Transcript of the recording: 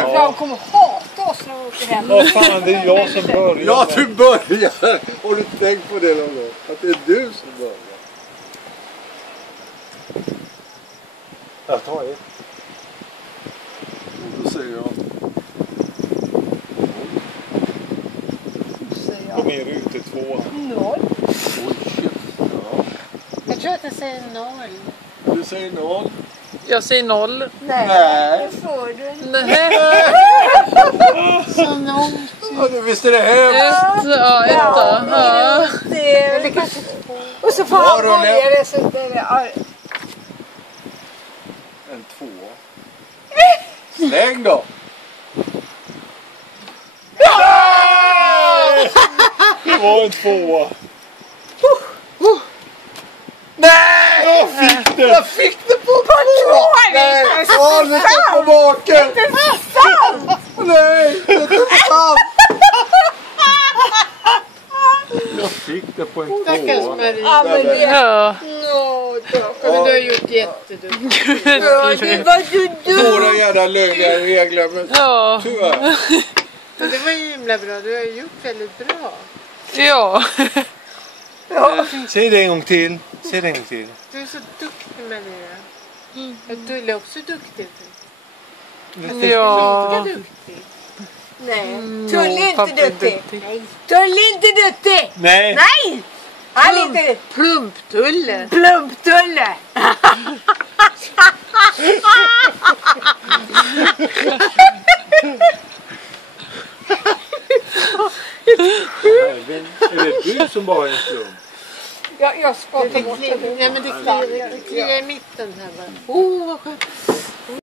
De kommer hata oss när vi åker hem. Vad fan, det är jag som börjar. Ja, du börjar. Har du tänkt på det någon gång? Att det är du som börjar. Jag tar ett. Då säger jag. Kom ner ute 2. 0. Oj, shit. Ja. Jag tror att jag säger 0. Du säger 0. Jag säger 0. Nej. Nej. Det får du. Nej. Så långt. Ja, du visste det här. Ja, etta. Ja. Eller kanske 2. Och så får han börja det så det är En 2. Släng då. Det var en 2. Nej! Jag fick det! Jag fick det på baken! Nej! Åh, det är på baken! Det är sant! Nej! Det är inte sant! Jag fick det på en 2. Stackars Marie. Ja, men det... Ja. Men du har gjort jätteduktigt. Ja, det var ju Våra dumt. jävla lögner men Ja. tyvärr. Men det var ju himla bra. Du har gjort väldigt bra. Ja. Säg det en gång till. Säg det en gång till. Du är så duktig, Maria. Du är också duktig. Ja. Lika duktig. Nej, Tull är inte duktig. Tull är inte duktig. Nej. Nej! Han är inte Plumptulle. Plumptulle. Är det du som bara är en slump? Jag ska ta bort det. Nej, men det kliar i mitten här bara. Vad skönt.